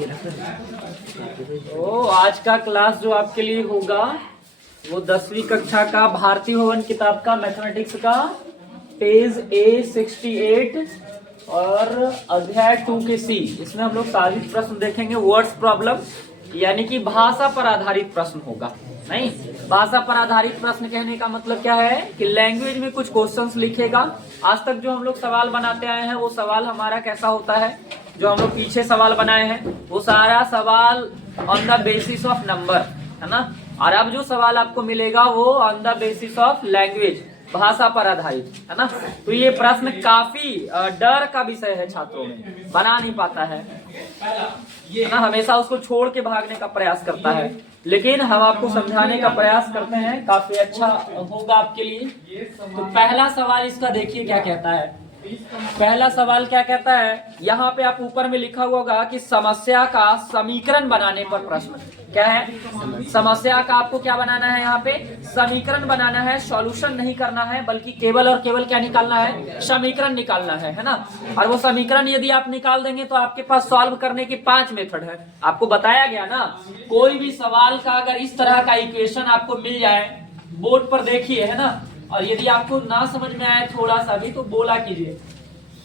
तो आज का क्लास जो आपके लिए होगा वो 10वीं कक्षा का भारतीय भवन किताब का मैथमेटिक्स का पेज A68 और अध्याय 2 के C। इसमें हम लोग सारी प्रश्न देखेंगे। वर्ड्स प्रॉब्लम यानी कि भाषा पर आधारित प्रश्न होगा। नहीं, भाषा पर आधारित प्रश्न कहने का मतलब क्या है कि लैंग्वेज में कुछ क्वेश्चंस लिखेगा। आज तक जो हम लोग सवाल बनाते आए हैं वो सवाल हमारा कैसा होता है, जो हम लोग पीछे सवाल बनाए हैं वो सारा सवाल on the basis of number, है ना। और अब जो सवाल आपको मिलेगा वो on the basis of language, भाषा पर आधारित, है ना। तो ये प्रश्न काफी डर का विषय है, छात्रों में बना नहीं पाता है ना, हमेशा उसको छोड़ के भागने का प्रयास करता है। लेकिन हम आपको समझाने का प्रयास करते हैं, काफी अच्छा होगा आपके लिए। तो पहला सवाल इसका देखिए क्या कहता है। पहला सवाल क्या कहता है, यहाँ पे आप ऊपर में लिखा हुआ होगा कि समस्या का समीकरण बनाने पर प्रश्न। क्या है, समस्या का आपको क्या बनाना है, यहाँ पे समीकरण बनाना है, सॉल्यूशन नहीं करना है, बल्कि केवल और केवल क्या निकालना है, समीकरण निकालना है ना। और वो समीकरण यदि आप निकाल देंगे तो आपके पास सॉल्व करने के 5 मेथड है। आपको बताया गया ना, कोई भी सवाल का अगर इस तरह का इक्वेशन आपको मिल जाए, बोर्ड पर देखिए, है ना। और यदि आपको ना समझ में आए थोड़ा सा भी तो बोला कीजिए।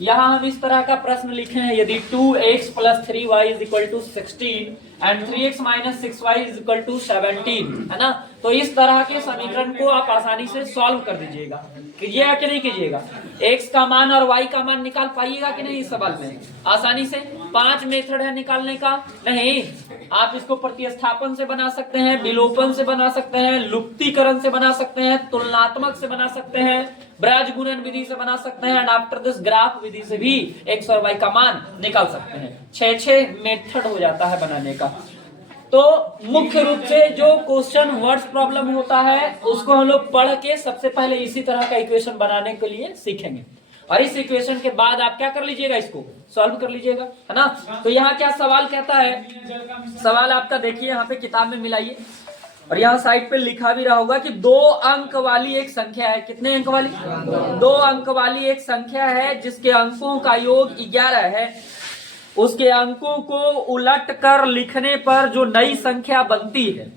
यहाँ हम इस तरह का प्रश्न लिखे हैं, यदि 2x + 3y = 16 and 3x - 6y = 17, है ना। तो इस तरह के समीकरण को आप आसानी से सॉल्व कर दीजिएगा। कीजिएगा कि नहीं कीजिएगा, x का मान और y का मान निकाल पाइएगा कि नहीं इस सवाल में आसानी से। 5 मेथड है निकालने का। नहीं, आप इसको प्रतिस्थापन से बना सकते हैं, विलोपन से बना सकते हैं, लुप्तीकरण से बना सकते हैं, तुलनात्मक से बना सकते हैं, ब्रज गुणन विधि से बना सकते हैं, एंड आफ्टर दिस ग्राफ विधि से भी x और y का मान निकाल सकते हैं। 6 मेथड हो जाता है बनाने का। तो मुख्य रूप से जो क्वेश्चन वर्ड्स प्रॉब्लम होता है उसको हम लोग पढ़ के सबसे पहले इसी तरह का इक्वेशन बनाने के लिए सीखेंगे। और इस इक्वेशन के बाद आप क्या कर लीजिएगा, इसको सॉल्व कर लीजिएगा, है ना। तो यहाँ क्या सवाल कहता है, सवाल आपका देखिए यहाँ पे किताब में मिलाइए, और यहाँ साइड पे लिखा भी रहा होगा कि 2 अंक वाली एक संख्या है। कितने अंक वाली, 2 अंक वाली एक संख्या है जिसके अंकों का योग 11 है। उसके अंकों को उलट कर लिखने पर जो नई संख्या बनती है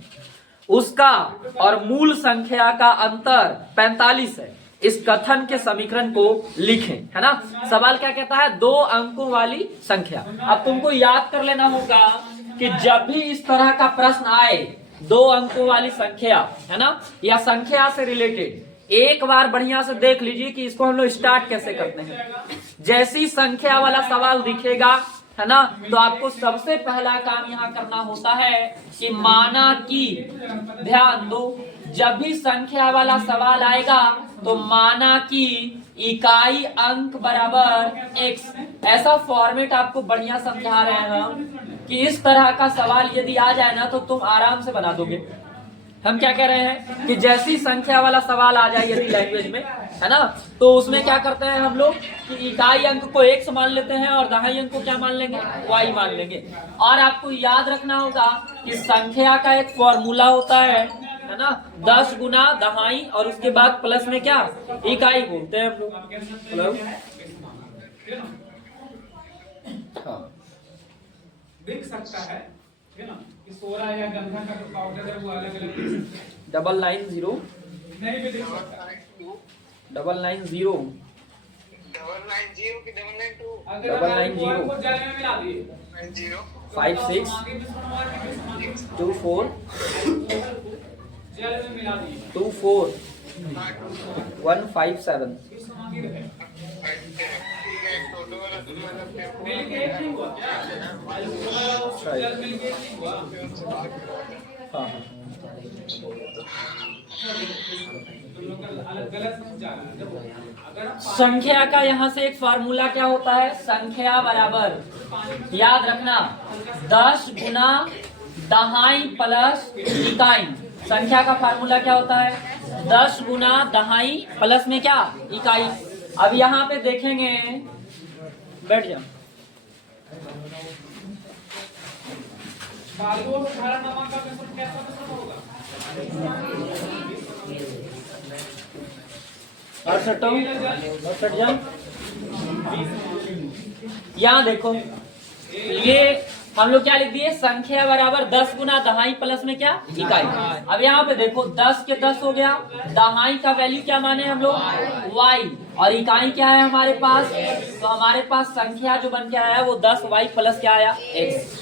उसका और मूल संख्या का अंतर 45 है। इस कथन के समीकरण को लिखें, है ना। सवाल क्या कहता है, 2 अंकों वाली संख्या। अब तुमको याद कर लेना होगा कि जब भी इस तरह का प्रश्न आए, 2 अंकों वाली संख्या, है ना, या संख्या से रिलेटेड, एक बार बढ़िया से देख लीजिए कि इसको हम लोग स्टार्ट कैसे करते हैं। जैसी संख्या वाला सवाल दिखेगा, है ना, तो आपको सबसे पहला काम यहाँ करना होता है कि माना कि, ध्यान दो, जब भी संख्या वाला सवाल आएगा तो माना कि इकाई अंक बराबर x, ऐसा फॉर्मेट आपको बढ़िया समझा रहे हैं हम कि इस तरह का सवाल यदि आ जाए ना तो तुम आराम से बना दोगे। हम क्या कह रहे हैं कि जैसी संख्या वाला सवाल आ जाए यदि लैंग्वेज में, है ना, तो उसमें क्या करते हैं हम लोग कि इकाई अंक को x मान लेते हैं और दहाई अंक को क्या मान लेंगे, y मान लेंगे। और आपको याद रखना होगा कि संख्या का एक फॉर्मूला होता है ना, 10 गुना दहाई और उसके बाद प्लस में क्या, इकाई बोलते हैं हम लोग। देख सकता है ना कि सोरा या गंधा का जो पाउडर है वो अलग अलग 990 नहीं भी देख सकता है। 990 990 की 992 अगर 990 को जल में मिला दिए 56 24 जल में मिला दिए 24 157। मिलके एक नहीं हुआ क्या, जल मिलके एक नहीं हुआ। हाँ, गलत समझा। अगर संख्या का यहाँ से एक फार्मूला क्या होता है, संख्या बराबर, याद रखना, 10 गुना दहाई प्लस इकाई। संख्या का फार्मूला क्या होता है, 10 गुना दहाई प्लस में क्या, इकाई। अब यहाँ पे देखेंगे, बैठ जाओ, बारगो उदाहरण नमक का मिश्रण कैसा मिश्रण होगा। और सटो सट जाओ। यहाँ देखो, ये हम लोग क्या लिख दिए, संख्या बराबर 10 गुना दहाई प्लस में क्या, इकाई। अब यहाँ पे देखो 10 के 10 हो गया, दहाई का वैल्यू क्या माने हम लोग, y, और इकाई क्या है हमारे पास, तो हमारे पास संख्या जो बन के आया वो 10y प्लस क्या आया, x।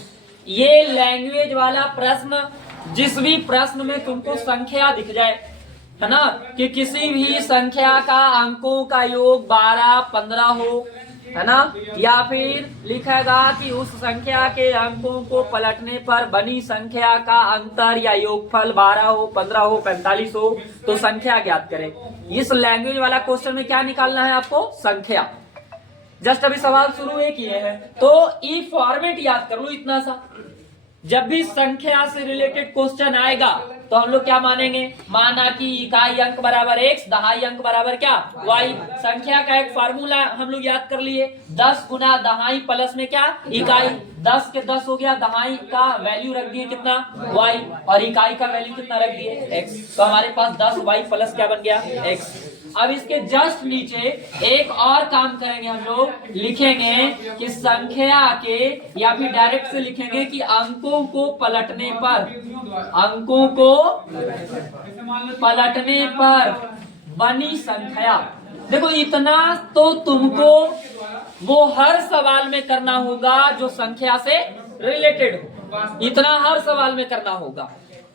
ये लैंग्वेज वाला प्रश्न, जिस भी प्रश्न में तुमको संख्या दिख जाए, है ना, कि किसी भी संख्या का अंकों का योग 12, 15 हो, है ना, या फिर लिखेगा कि उस संख्या के अंकों को पलटने पर बनी संख्या का अंतर या योगफल 12 हो, 15 हो, 45 हो, तो संख्या ज्ञात करें। इस लैंग्वेज वाला क्वेश्चन में क्या निकालना है आपको, संख्या। जस्ट अभी सवाल शुरू ही किए हैं, तो ई फॉर्मेट याद कर लो इतना सा। जब भी संख्या से रिलेटेड क्वेश्चन आएगा तो हम लोग क्या मानेंगे, माना कि इकाई अंक बराबर x, दहाई अंक बराबर क्या, y। संख्या का एक फार्मूला हम लोग याद कर लिए, 10 गुना दहाई प्लस में क्या, इकाई। 10 के 10 हो गया, दहाई का वैल्यू रख दिए कितना, y, और इकाई का वैल्यू कितना रख दिए, x। तो हमारे पास 10y प्लस क्या बन गया, x। अब इसके जस्ट नीचे एक और काम करेंगे हम लोग, लिखेंगे कि संख्या के, या फिर डायरेक्ट से लिखेंगे कि अंकों को पलटने पर, अंकों को पलटने पर बनी संख्या। देखो इतना तो तुमको वो हर सवाल में करना होगा जो संख्या से रिलेटेड हो, इतना हर सवाल में करना होगा।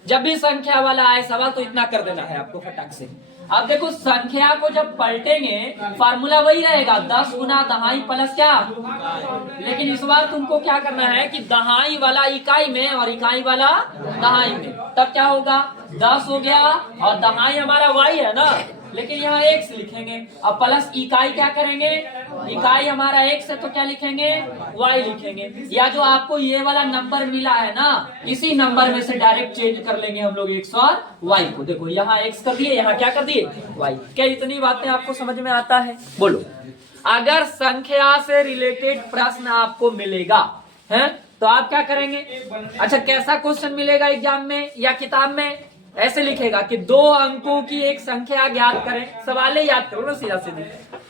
जब भी संख्या वाला आए सवाल तो इतना कर देना है आपको फटाक से। अब देखो संख्या को जब पलटेंगे फार्मूला वही रहेगा, 10 गुना दहाई प्लस क्या, लेकिन इस बार तुमको क्या करना है कि दहाई वाला इकाई में और इकाई वाला दहाई में, तब क्या होगा, 10 हो गया, और दहाई हमारा y है ना, लेकिन यहाँ x लिखेंगे। अब प्लस इकाई क्या करेंगे, इकाई हमारा x है तो क्या लिखेंगे, y लिखेंगे। या जो आपको ये वाला नंबर मिला है ना, इसी नंबर में से डायरेक्ट चेंज कर लेंगे हम लोग x और y को। देखो यहाँ x कर दिए, यहाँ क्या कर दिए, y। क्या इतनी बातें आपको समझ में आता है, बोलो। अगर संख्या से रिलेटेड प्रश्न आपको मिलेगा है तो आप क्या करेंगे, अच्छा कैसा क्वेश्चन मिलेगा एग्जाम में या किताब में, ऐसे लिखेगा कि 2 अंकों की एक संख्या ज्ञात करें, सवाल याद करो ना सीधा सीधे,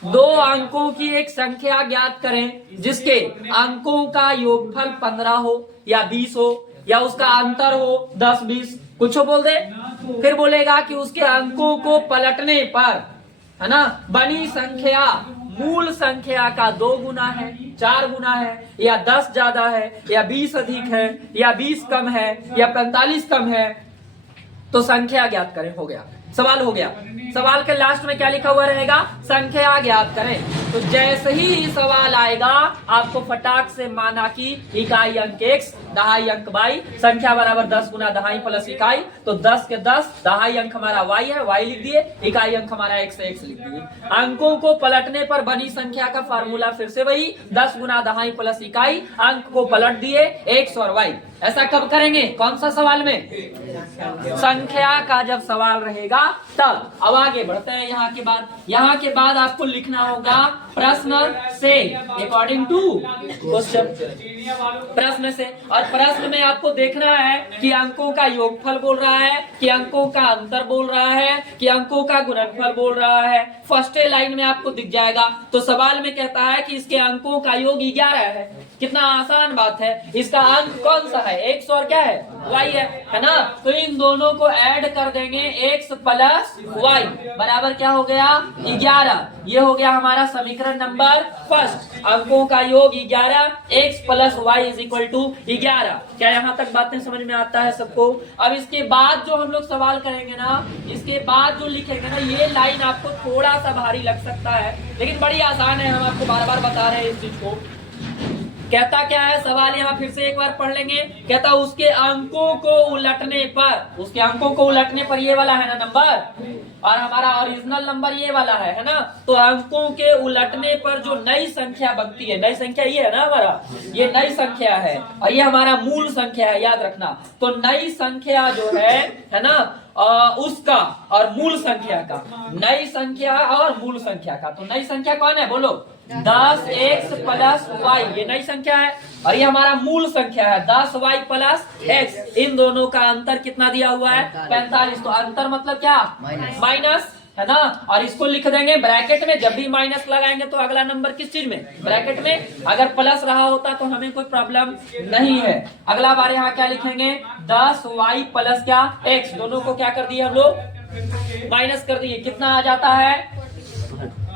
2 अंकों की एक संख्या ज्ञात करें जिसके अंकों का योगफल 15 हो या 20 हो, या उसका अंतर हो 10, 20, कुछ बोल दे। फिर बोलेगा कि उसके अंकों को पलटने पर, है ना, बनी संख्या मूल संख्या का 2 गुना है, 4 गुना है, या 10 ज्यादा है, या 20 अधिक है, या 20 कम है, या 45 कम है, तो संख्या ज्ञात करें। हो गया, सवाल हो गया। सवाल के लास्ट में क्या लिखा हुआ रहेगा, संख्या ज्ञात करें। तो जैसे ही सवाल आएगा आपको फटाक से माना कि इकाई अंक x, दहाई अंक y, संख्या बराबर 10 गुना दहाई प्लस इकाई, तो 10 के 10, दहाई अंक हमारा y है, y लिख दिए, इकाई अंक हमारा x है, x लिख दिए। अंकों को पलटने पर बनी संख्या का फार्मूला फिर से वही, 10 गुना दहाई प्लस इकाई, अंक को पलट दिए x और y। ऐसा कब करेंगे, कौन सा सवाल में, संख्या का जब सवाल रहेगा तब। अब आगे बढ़ते हैं। यहाँ के बाद आपको लिखना होगा प्रश्न से, अकॉर्डिंग टू क्वेश्चन, प्रश्न से। और प्रश्न में आपको देखना है कि अंकों का योगफल बोल रहा है, कि अंकों का अंतर बोल रहा है, कि अंकों का गुणनफल बोल रहा है। फर्स्ट लाइन में आपको दिख जाएगा। तो सवाल में कहता है कि इसके अंकों का योग 11 है। कितना आसान बात है, इसका अंक कौन सा है, x और क्या है, y है ना। तो इन दोनों को ऐड कर देंगे, x प्लस y बराबर क्या हो गया, 11। ये हो गया हमारा समीकरण नंबर फर्स्ट। अंकों का योग 11, x plus y is equal to 11। क्या यहाँ तक बातें समझ में आता है सबको। अब इसके बाद जो हम लोग सवाल करेंगे ना, इसके बाद जो लिखेंगे ना, ये लाइन आपको थोड़ा सा भारी लग सकता है, लेकिन बड़ी आसान है। हम आपको बार बार बता रहे हैं इस चीज को। कहता क्या है सवाल, यहाँ फिर से एक बार पढ़ लेंगे। कहता उसके अंकों को उलटने पर, उसके अंकों को उलटने पर, ये वाला है ना नंबर, और हमारा ओरिजिनल नंबर ये वाला है ना। तो अंकों के उलटने पर जो नई संख्या बनती है, नई संख्या ये है ना हमारा, ये नई संख्या है, और ये हमारा मूल संख्या है, याद रखना। तो नई संख्या जो है ना, उसका और मूल संख्या का, नई संख्या और मूल संख्या का। तो नई संख्या कौन है, बोलो, 10x प्लस y, ये नई संख्या है, और ये हमारा मूल संख्या है 10y प्लस x। इन दोनों का अंतर कितना दिया हुआ है, 45। तो अंतर मतलब क्या, माइनस है ना। और इसको लिख देंगे ब्रैकेट में, जब भी माइनस लगाएंगे तो अगला नंबर किस चीज में, ब्रैकेट में। अगर प्लस रहा होता तो हमें कोई प्रॉब्लम नहीं है। अगला बार यहाँ क्या लिखेंगे, 10y प्लस क्या x, दोनों को क्या कर दिए हम लोग, माइनस कर दिए। कितना आ जाता है,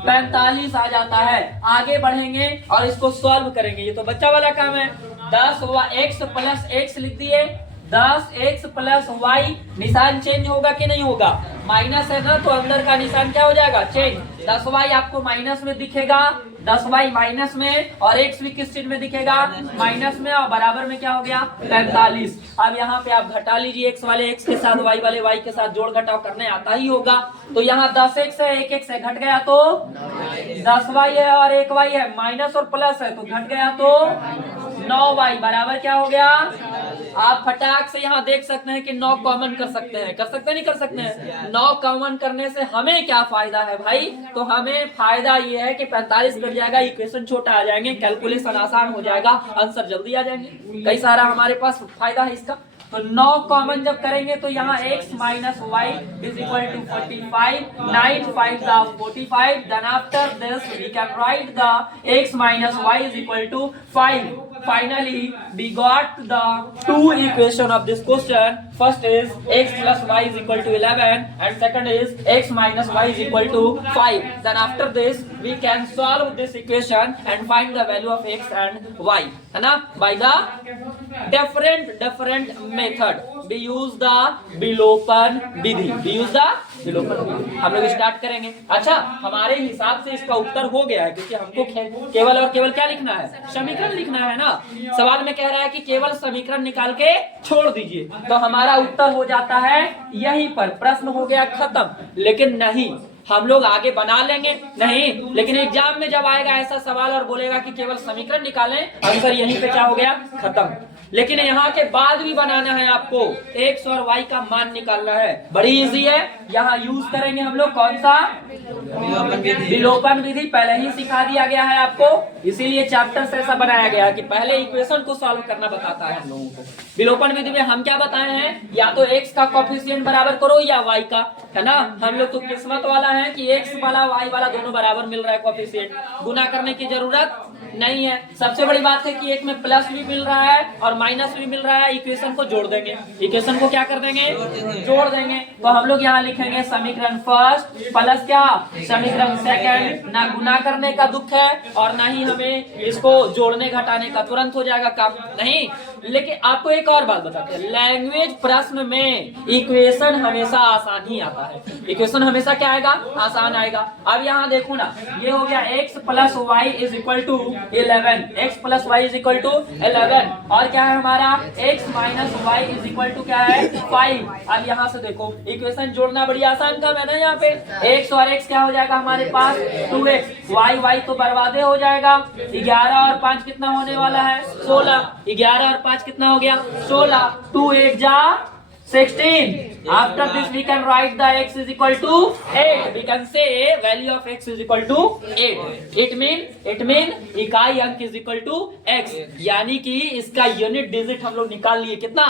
45 आ जाता है। आगे बढ़ेंगे और इसको सॉल्व करेंगे, ये तो बच्चा वाला काम है। 10x प्लस x लिख दिए, 10x प्लस y, निशान चेंज होगा कि नहीं होगा, माइनस है ना तो अंदर का निशान क्या हो जाएगा, चेंज। 10y आपको माइनस में दिखेगा, 10y माइनस में, और x भी किस चीज में दिखेगा, माइनस में, और बराबर में क्या हो गया, 45। अब यहाँ पे आप घटा लीजिए, x वाले x के साथ y वाले y के साथ जोड़ घटाव करने आता ही होगा। तो यहाँ 10x है, 1x है, घट गया तो 10y है, और 1y है, माइनस और प्लस है तो घट गया तो 9y, बराबर क्या हो गया। आप फटाक से यहाँ देख सकते हैं कि 9 कॉमन कर सकते हैं, कर सकते हैं, नहीं कर सकते हैं। 9 कॉमन करने से हमें क्या फायदा है भाई, तो हमें फायदा ये है कि 45 कट जाएगा, इक्वेशन छोटा आ जाएंगे, कैलकुलेशन आसान हो जाएगा, आंसर जल्दी आ जाएंगे। कई सारा हमारे पास फायदा है इसका। तो 9 कॉमन जब करेंगे तो यहाँ x minus y is equal to 45, 9 5 45, then after this we can write the x minus y is equal to 5. Finally, we got the two equation of this question. First is x plus y is equal to 11, and second is x minus y is equal to 5. Then after this, we can solve this equation and find the value of x and y. है ना? By the different method. We use the विलोपन विधि. We use the विलोपन विधि. हम लोग start करेंगे. अच्छा, हमारे हिसाब से इसका उत्तर हो गया है, क्योंकि हमको केवल और केवल क्या लिखना है, समीकरण लिखना है ना। सवाल में कह रहा है कि केवल समीकरण निकाल के छोड़ दीजिए, तो हमारा उत्तर हो जाता है यहीं पर, प्रश्न हो गया खत्म। लेकिन नहीं, हम लोग आगे बना लेंगे, नहीं, लेकिन एग्जाम में जब आएगा ऐसा सवाल और बोलेगा कि केवल समीकरण निकालें, आंसर यहीं पे क्या हो गया, खत्म। लेकिन यहाँ के बाद भी बनाना है आपको, x और y का मान निकालना है, बड़ी इजी है। यहाँ यूज करेंगे हम लोग कौन सा, विलोपन विधि, पहले ही सिखा दिया गया है आपको, इसीलिए चैप्टर से ऐसा बनाया गया कि पहले इक्वेशन को सॉल्व करना बताता है हम लोगों को। विलोपन विधि में हम क्या बताए हैं, या तो x का कोफिशिएंट बराबर करो या y का, है ना। हम लोग तो किस्मत वाला है कि x वाला y वाला दोनों बराबर मिल रहा है कोफिशिएंट, गुना करने की जरूरत नहीं है। सबसे बड़ी बात है कि एक में प्लस भी मिल रहा है और माइनस भी मिल रहा है, इक्वेशन को जोड़ देंगे, इक्वेशन को क्या कर देंगे, जोड़ देंगे। तो हम लोग यहाँ लिखेंगे समीकरण फर्स्ट प्लस क्या, समीकरण सेकंड। ना गुना करने का दुख है और ना ही हमें इसको जोड़ने घटाने का, तुरंत हो जाएगा काम, नहीं। लेकिन आपको एक और बात बताते हैं, लैंग्वेज प्रश्न में इक्वेशन हमेशा आसान ही आता है, इक्वेशन हमेशा क्या आएगा, आसान आएगा। अब यहाँ देखो ना, ये हो गया x plus y is equal to 11, x plus y is equal to 11, और क्या है हमारा x minus y is equal to क्या है, 5। अब यहाँ से देखो इक्वेशन जोड़ना बड़ी आसान काम है ना। यहाँ पे x और x क्या हो जाएगा हमारे पास, 2x, y तो बर्बादे हो जाएगा। 11 और 5 कितना होने वाला है, 16। 11 और 5 कितना हो गया, 16। 2 8 जा 16. After this we can write the x is equal to 8. We can say value of x is equal to 8. It mean इकाई अंक is equal to x, यानी कि इसका यूनिट डिजिट हम लोग निकाल लिए, कितना,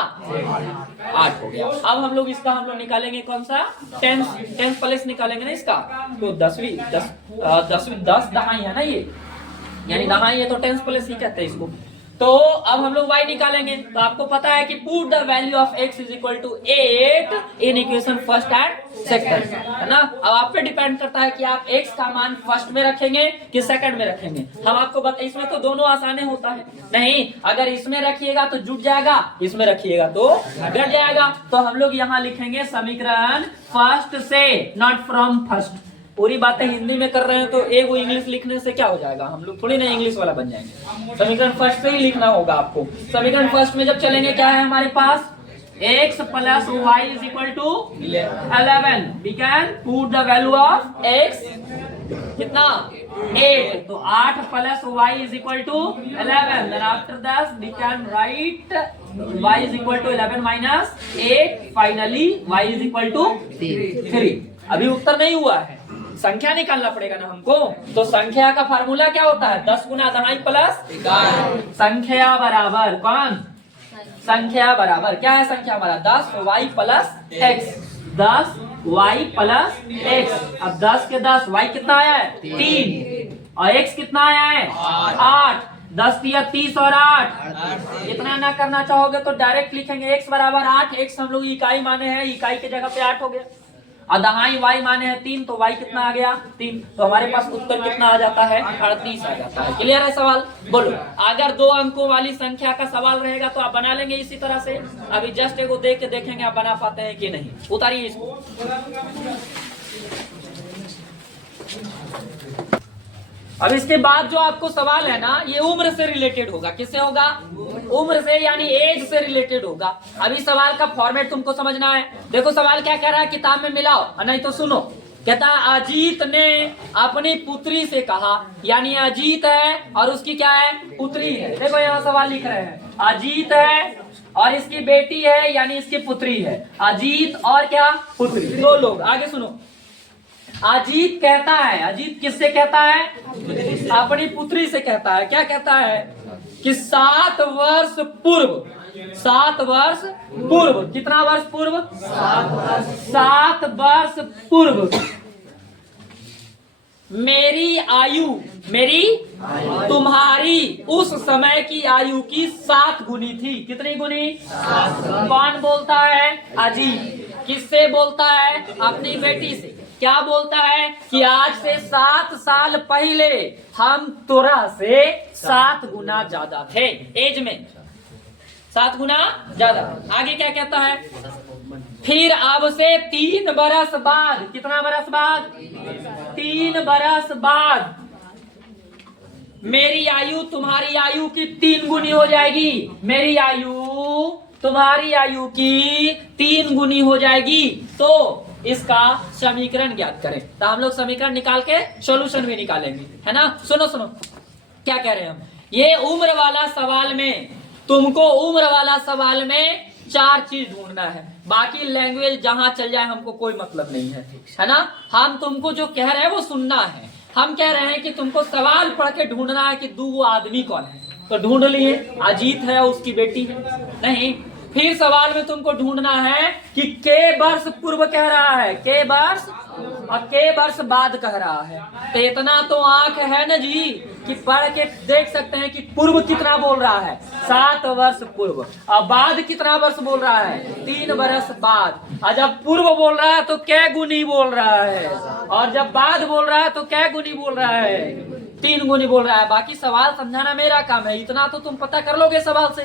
8 हो गया। अब हम लोग इसका हम लोग निकालेंगे कौन सा, टेंस प्लेस निकालेंगे ना इसका। तो 10 दहाई है ना ये, यानी दहाई है तो टेंस प्लेस ही कहते हैं इसको। तो अब हम लोग y निकालेंगे, तो आपको पता है कि put the value of x is equal to 8 in equation first and second, है ना। अब आप पे डिपेंड करता है कि आप x का मान फर्स्ट में रखेंगे कि सेकंड में रखेंगे। हम आपको बता, इसमें तो दोनों आसानी होता है, नहीं, अगर इसमें रखिएगा तो जुट जाएगा, इसमें रखिएगा तो घट जाएगा। तो हम लोग यहाँ लिखेंगे समीकरण फर्स्ट से, नॉट फ्रॉम फर्स्ट। पूरी बातें हिंदी में कर रहे हैं तो एक वो इंग्लिश लिखने से क्या हो जाएगा, हम लोग थोड़ी ना इंग्लिश वाला बन जाएंगे। समीकरण फर्स्ट से ही लिखना होगा आपको। समीकरण फर्स्ट में जब चलेंगे क्या है हमारे पास, x plus y is equal to 11। We can put the value of x कितना, 8। तो 8 plus y is equal to 11। Then after that we can write y is equal to 11 minus 8। Finally y is equal to 3। अभी उत्तर नहीं हुआ है, संख्या निकालना पड़ेगा ना हमको। तो संख्या का फार्मूला क्या होता है, 10 गुना दहाई प्लस 11। संख्या बराबर कौन, संख्या बराबर क्या है, संख्या हमारा 10 y plus x। 10 y plus x। अब 10 के 10 y कितना आया है 3 और x कितना आया है 8। 10 या 30 और 8। इतना ना करना चाहोगे तो डायरेक्ट लिखेंगे x बराबर 8। x हम लोग इकाई माने हैं, इकाई की जगह पे 8 हो गया। और दहाई y माने हैं 3, तो y कितना आ गया 3। तो हमारे पास उत्तर कितना आ जाता है 38 आ जाता है। क्लियर है सवाल? बोलो। अगर 2 अंकों वाली संख्या का सवाल रहेगा तो आप बना लेंगे इसी तरह से। अभी जस्ट एगो देख के देखेंगे आप बना पाते हैं कि नहीं। उतारिए इसको। अब इसके बाद जो आपको सवाल है ना, ये उम्र से रिलेटेड होगा। किससे होगा? उम्र से, यानी एज से रिलेटेड होगा। अभी सवाल का फॉर्मेट तुमको समझना है। देखो सवाल क्या कह रहा है, किताब में मिलाओ, नहीं तो सुनो। कहता है अजीत ने अपनी पुत्री से कहा, यानी अजीत है और उसकी क्या है पुत्री है। देखो यहाँ सवाल लिख रहे हैं, अजीत है और इसकी बेटी है, यानी इसकी पुत्री है। अजीत और क्या पुत्री, 2 लोग। आगे सुनो। अजीत कहता है, अजीत किससे कहता है? अपनी पुत्री से कहता है। क्या कहता है कि 7 वर्ष पूर्व, 7 वर्ष पूर्व, कितना वर्ष पूर्व? 7 वर्ष पूर्व मेरी आयु, मेरी तुम्हारी उस समय की आयु की 7 गुनी थी। कितनी गुनी? कौन बोलता है? अजीत। किससे बोलता है? अपनी बेटी से। क्या बोलता है कि आज से 7 साल पहले हम तोरा से 7 गुना ज्यादा थे, एज में 7 गुना ज्यादा। आगे क्या कहता है? फिर अब से 3 बरस बाद, कितना बरस बाद? 3 बरस बाद मेरी आयु तुम्हारी आयु की 3 गुनी हो जाएगी। मेरी आयु तुम्हारी आयु की 3 गुनी हो जाएगी। तो इसका समीकरण ज्ञात करें। तो हम लोग समीकरण निकाल के सॉल्यूशन भी निकालेंगे, है ना। सुनो सुनो क्या कह रहे हैं हम। ये उम्र वाला सवाल में तुमको, उम्र वाला सवाल में 4 चीज ढूंढना है। बाकी लैंग्वेज जहां चल जाए हमको कोई मतलब नहीं है ना। हम तुमको जो कह रहे हैं वो सुनना है। हम कह रहे हैं कि तुमको सवाल पढ़ के ढूंढना है कि 2 आदमी कौन है। तो ढूंढ लिए, अजीत है उसकी बेटी है। नहीं, फिर सवाल में तुमको ढूंढना है कि के वर्ष पूर्व कह रहा है, के वर्ष और के वर्ष बाद कह रहा है। तो इतना तो आंख है ना जी कि पढ़ के देख सकते हैं कि पूर्व कितना बोल रहा है 7 वर्ष पूर्व, और बाद कितना वर्ष बोल रहा है 3 वर्ष बाद। और जब पूर्व बोल रहा है तो क्या गुनी बोल रहा है, और जब बाद बोल रहा है तो क्या गुनी बोल रहा है 3 गुनी बोल रहा है। बाकी सवाल समझाना मेरा काम है। इतना तो तुम पता कर लोगे सवाल से।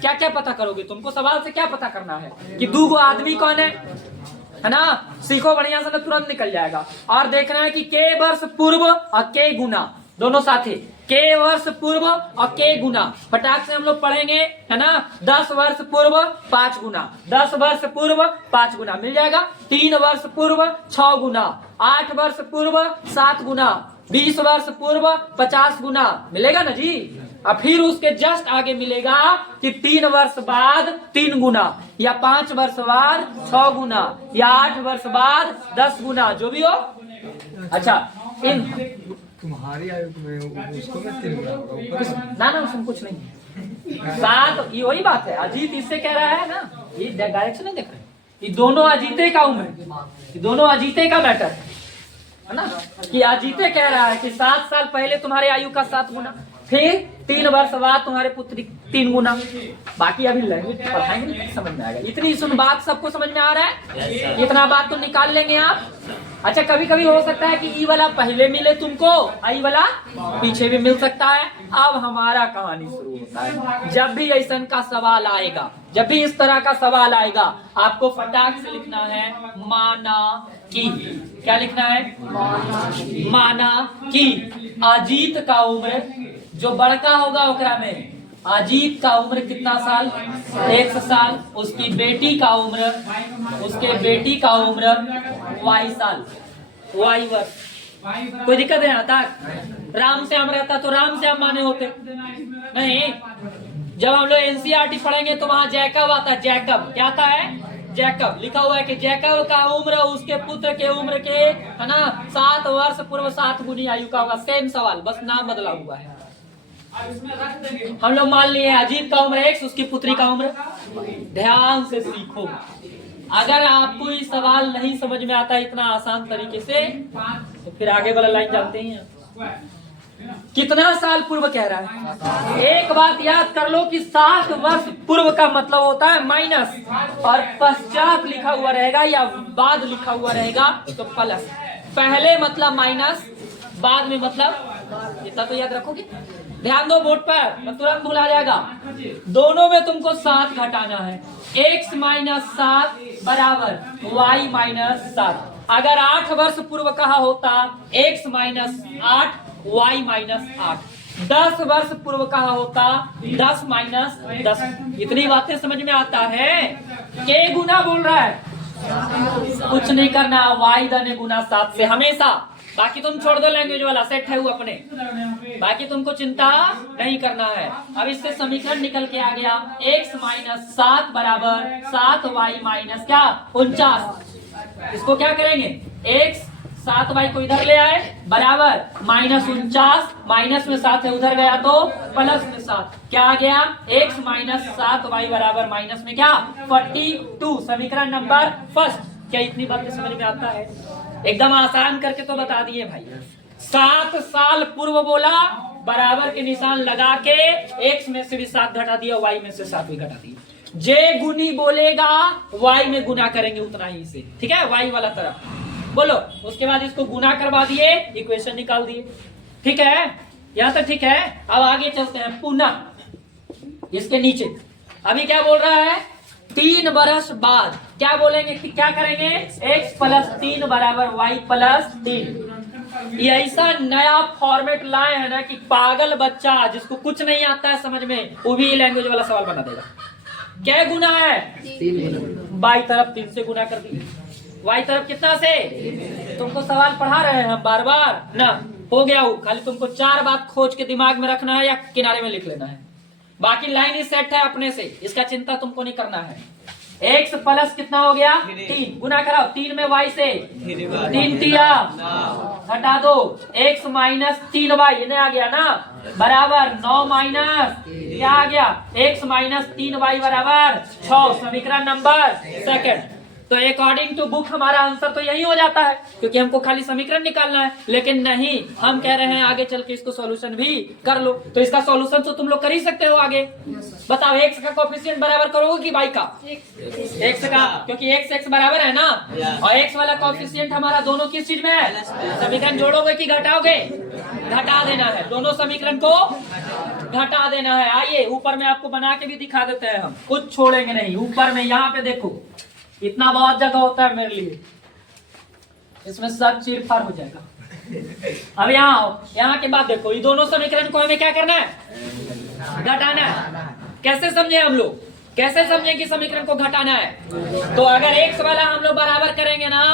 क्या क्या पता करोगे? तुमको सवाल से क्या पता करना है कि 2 आदमी कौन है ना। सीखो बढ़िया से, तुरंत निकल जाएगा। और देखना है कि के वर्ष पूर्व और के गुना, दोनों साथी। के वर्ष पूर्व और के गुना फटाक से हम लोग पढ़ेंगे, है ना। 10 वर्ष पूर्व 5 गुना, 10 वर्ष पूर्व 5 गुना मिल जाएगा। 3 वर्ष पूर्व 6 गुना, 8 वर्ष पूर्व 7 गुना, 20 वर्ष पूर्व 50 गुना मिलेगा ना जी। और फिर उसके जस्ट आगे मिलेगा कि 3 वर्ष बाद 3 गुना, या 5 वर्ष बाद 6 गुना, या 8 वर्ष बाद 10 गुना, जो भी हो। अच्छा, इन तुम्हारी आयु में उसको मैं 3 गुना होगा। ना उसमें कुछ नहीं। 7, ये वही बात है। अजीत इससे कह रहा है ना, ये डायरेक्शन नहीं देख रहे। ये दोनों अजीते का उम्र, ये दोनों अजीते का मैटर है ना। कि अजीते कह रहा है कि 7 साल पहले तुम्हारे आयु का 7 गुना, फिर 3 वर्ष बाद तुम्हारे पुत्री 3 गुना। बाकी अभी लैंग्वेज पढ़ाएंगे नहीं, समझ में आएगा। इतनी सुन बात सबको समझ में आ रहा है? इतना बात तो निकाल लेंगे आप। अच्छा, कभी कभी हो सकता है कि ई वाला पहले मिले तुमको, आई वाला पीछे भी मिल सकता है। अब हमारा कहानी शुरू होता है। जब भी ऐसा का सवाल आएगा, जब भी इस तरह का सवाल आएगा, आपको फटाक से लिखना है माना कि। क्या लिखना है? माना कि अजीत का उम्र, जो बड़का होगा ओकरा में, अजीत का उम्र कितना साल? 1 साल। उसकी बेटी का उम्र, उसके बेटी का उम्र y साल, y वर्ष। कोई दिक्कत है? आता राम श्याम रहता तो राम श्याम माने होते नहीं। जब हम लोग एनसीईआरटी पढ़ेंगे तो वहां जैकब आता। जैकब क्या आता है? जैकब लिखा हुआ है कि जैकब का उम्र उसके पुत्र के उम्र के, है ना, 7 वर्ष पूर्व 7 गुनी आयु का होगा। सेम सवाल, बस नाम बदला हुआ है। हम लोग मान लिए अजीत का उम्र 1, उसकी पुत्री का उम्र। ध्यान से सीखो। अगर आपको ये सवाल नहीं समझ में आता इतना आसान तरीके से तो फिर आगे वाला लाइन जानते हैं। कितना साल पूर्व कह रहा है। एक बात याद कर लो कि 60 वर्ष पूर्व का मतलब होता है माइनस, और पश्चात लिखा हुआ रहेगा या बाद लिखा हुआ रहेगा तो प्लस। पहले मतलब माइनस, बाद में मतलब, इतना तो याद रखोगे। ध्यान दो बोर्ड पर, मैं तुरंत भुला जाएगा। दोनों में तुमको 7 घटाना है। x माइनस 7 बराबर y माइनस 7। अगर 8 वर्ष पूर्व कहा होता x माइनस 8 y माइनस 8। 10 वर्ष पूर्व कहा होता 10 माइनस 10। इतनी बातें समझ में आता है। के गुना बोल रहा है, कुछ नहीं करना, y दाने गुना 7 से हमेशा। बाकी तुम छोड़ दो, लैंग्वेज वाला सेट है वो अपने, बाकी तुमको चिंता नहीं करना है। अब इससे समीकरण निकल के आ गया x माइनस 7 बराबर 7y माइनस क्या 49। इसको क्या करेंगे, x 7y को इधर ले आए बराबर माइनस 49, माइनस में 7 है उधर गया तो प्लस में 7, क्या आ गया x माइनस 7y बराबर माइनस में क्या 42। समीकरण नंबर फर्स्ट। क्या इतनी बातें समझ में आता है? एकदम आसान करके तो बता दिए भाई। 7 साल पूर्व बोला, बराबर के निशान लगा के x में से भी 7 घटा दिया, y में से 7 भी घटा दिया। जे गुनी बोलेगा y में गुना करेंगे उतना ही से, ठीक है, y वाला तरफ बोलो। उसके बाद इसको गुना करवा दिए, इक्वेशन निकाल दिए। ठीक है, यहाँ तक ठीक है। अब आगे चलते हैं पुनः इसके नीचे। अभी क्या बोल रहा है, 3 बरस बाद क्या बोलेंगे कि क्या करेंगे, x प्लस 3 बराबर y प्लस 3। ये ऐसा नया फॉर्मेट लाए हैं ना कि पागल बच्चा जिसको कुछ नहीं आता है समझ में, वो भी लैंग्वेज वाला सवाल बना देगा। क्या गुना है, 3 बाई तरफ 3 से गुना कर दिए, वाई तरफ कितना से। तुमको सवाल पढ़ा रहे हैं हम बार बार ना, हो गया वो। खाली तुमको 4 बात खोज के दिमाग में रखना है या किनारे में लिख लेना है, बाकी लाइन ही सेट है अपने से, इसका चिंता तुमको नहीं करना है। x प्लस कितना हो गया 3, गुना कराओ 3 में y से 3 तिया घटा दो, x माइनस 3y इन्हें आ गया ना बराबर 9 माइनस क्या आ गया x माइनस 3y बराबर 6। समीकरण नंबर सेकंड। तो अकॉर्डिंग टू बुक हमारा आंसर तो यही हो जाता है, क्योंकि हमको खाली समीकरण निकालना है। लेकिन नहीं, हम कह रहे हैं आगे चल के इसको सॉल्यूशन भी कर लो। तो इसका सॉल्यूशन तो तुम लोग कर ही सकते हो आगे। बताओ x का कोएफिशिएंट बराबर करोगे कि y का, x का, क्योंकि x बराबर है ना, और x वाला कोएफिशिएंट हमारा दोनों किस चीज में है, समीकरण जोड़ोगे कि घटाओगे, घटा देना है, दोनों समीकरण को घटा देना है। आइए ऊपर में आपको बना के भी दिखा देते हैं हम, कुछ छोड़ेंगे नहीं। ऊपर में यहाँ पे देखो, इतना बहुत जगह होता है मेरे लिए, इसमें सब चीर फाड़ हो जाएगा। अब यहाँ आओ, यहाँ के बाद देखो, ये दोनों समीकरण को हमें क्या करना है, घटाना है। कैसे समझे हम लोग, कैसे समझे कि समीकरण को घटाना है। तो अगर x वाला हम लोग बराबर करेंगे ना,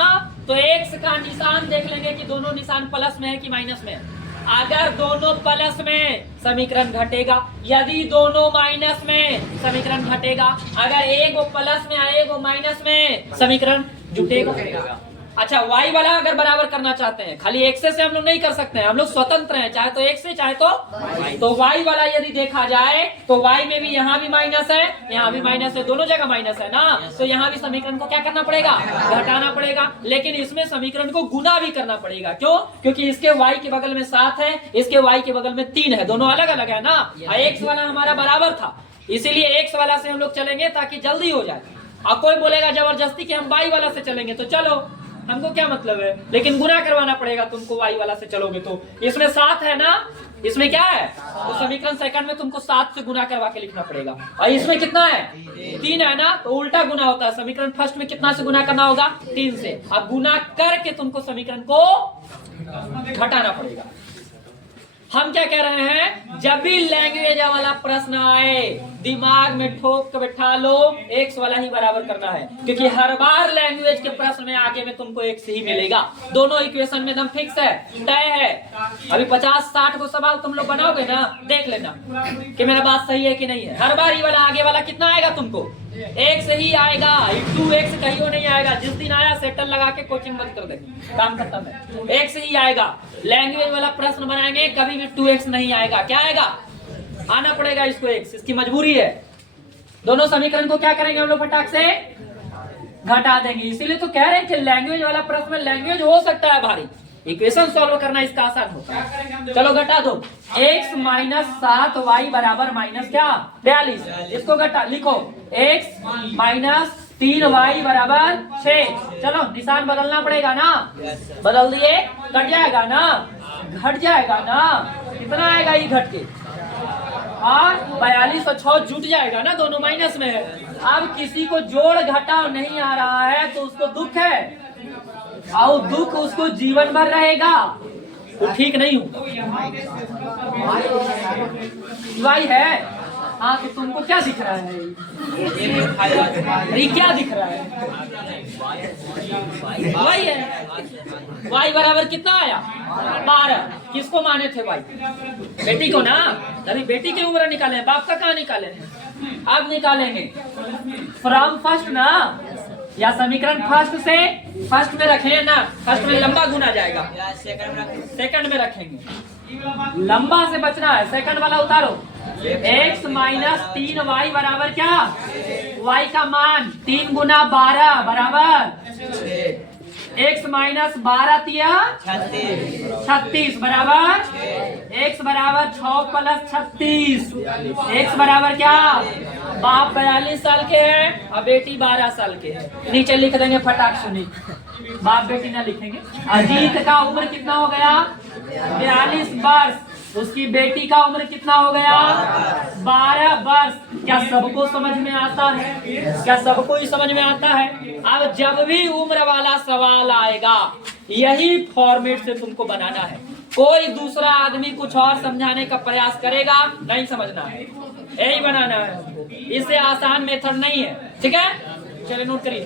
तो x का निशान देख लेंगे कि दोनों निशान प्लस में है कि माइनस में है। अगर दोनों प्लस में समीकरण घटेगा, यदि दोनों माइनस में समीकरण घटेगा। अगर एक प्लस में आए एक माइनस में समीकरण जुटेगा। अच्छा, y वाला अगर बराबर करना चाहते हैं, खाली x से हम लोग नहीं कर सकते हैं, हम लोग स्वतंत्र हैं, चाहे तो x से चाहे तो y वाला यदि देखा जाए तो y में भी यहाँ भी माइनस है, यहाँ भी माइनस है, दोनों जगह माइनस है ना, तो यहाँ भी समीकरण को क्या करना पड़ेगा, घटाना पड़ेगा। लेकिन इसमें समीकरण को गुना भी करना पड़ेगा। क्यों? क्योंकि इसके y के बगल में 7 है, इसके y के बगल में 3 है, दोनों अलग अलग है ना। x वाला हमारा बराबर था, इसीलिए x वाला से हम लोग चलेंगे ताकि जल्दी हो जाए। अब कोई बोलेगा जबरदस्ती कि हम y वाला से चलेंगे, तो चलो, हमको क्या मतलब है, लेकिन गुना करवाना पड़ेगा तुमको। y वाला से चलोगे तो इसमें 7 है ना, इसमें क्या है, तो समीकरण सेकंड में तुमको 7 से गुना करवा के लिखना पड़ेगा। और इसमें कितना है, 3 है ना, तो उल्टा गुना होता है। समीकरण फर्स्ट में कितना से गुना करना होगा, 3 से। अब गुना करके तुमको समीकरण को घटाना पड़ेगा। हम क्या कह रहे हैं, जब भी लैंग्वेज वाला प्रश्न आए दिमाग में ठोक के बैठा लो, x वाला ही बराबर करना है, क्योंकि हर बार लैंग्वेज के प्रश्न में आगे में तुमको x ही मिलेगा। दोनों इक्वेशन में एकदम फिक्स है, तय है। अभी 50-60 को सवाल तुम लोग बनाओगे ना, देख लेना कि मेरा बात सही है कि नहीं है। हर बार ही वाला आगे वाला कितना आएगा तुमको, x ही आएगा, 2x कहीं नहीं आएगा। जिस दिन आया सेटल लगा के कोचिंग बंद कर देंगे, काम खत्म है, x ही आएगा। लैंग्वेज वाला प्रश्न बनाएंगे कभी भी 2x नहीं आएगा। क्या आएगा, आना पड़ेगा इसको x, इसकी मजबूरी है। दोनों समीकरण को क्या करेंगे हम लोग फटाक से घटा देंगे। इसीलिए तो कह रहे हैं कि लैंग्वेज वाला प्रश्न में लैंग्वेज हो सकता है भारी, इक्वेशन सॉल्व करना इसका आसान होता है। चलो घटा दो, x माइनस 7y बराबर माइनस क्या 42। इसको घटा लिखो, x माइनस 3y बराबर 6। चलो निशान बदलना पड़ेगा ना, बदल दिए, कट जाएगा ना, घट जाएगा ना, कितना आएगा ये घट के, और 42 और 6 जुट जाएगा ना, दोनों माइनस में है। अब किसी को जोड़ घटाव नहीं आ रहा है तो उसको दुख है, और दुख उसको जीवन भर रहेगा, वो ठीक नहीं होगा। वाई है, हाँ तो तुमको क्या दिख रहा है, ये क्या दिख रहा है, वाई है। वाई बराबर कितना आया 12। किसको माने थे वाई, बेटी को ना, तभी बेटी की उम्र निकाले, बाप का कहाँ निकाले हैं, अब निकालेंगे फ्रॉम फर्स्ट ना, या समीकरण फर्स्ट से, फर्स्ट में रखें ना, फर्स्ट में लंबा गुना जाएगा, सेकंड में रखेंगे, लंबा से बचना है, सेकंड वाला उतारो। x माइनस 3y बराबर क्या, y का मान 3 गुना 12 बराबर x माइनस 12 तिया 36 बराबर x बराबर 6 प्लस 36, x बराबर क्या, बाप 42 साल के हैं और बेटी 12 साल के हैं। नीचे लिख देंगे फटाक सुनी, बाप बेटी ना लिखेंगे। अजीत का उम्र कितना हो गया 42 वर्ष, उसकी बेटी का उम्र कितना हो गया 12 वर्ष। क्या सबको समझ में आता है, क्या सबको ही समझ में आता है। अब जब भी उम्र वाला सवाल आएगा यही फॉर्मेट से तुमको बनाना है, कोई दूसरा आदमी कुछ और समझाने का प्रयास करेगा नहीं समझना है, यही बनाना है, इससे आसान मेथड नहीं है, ठीक है। चलिए नोट करिए।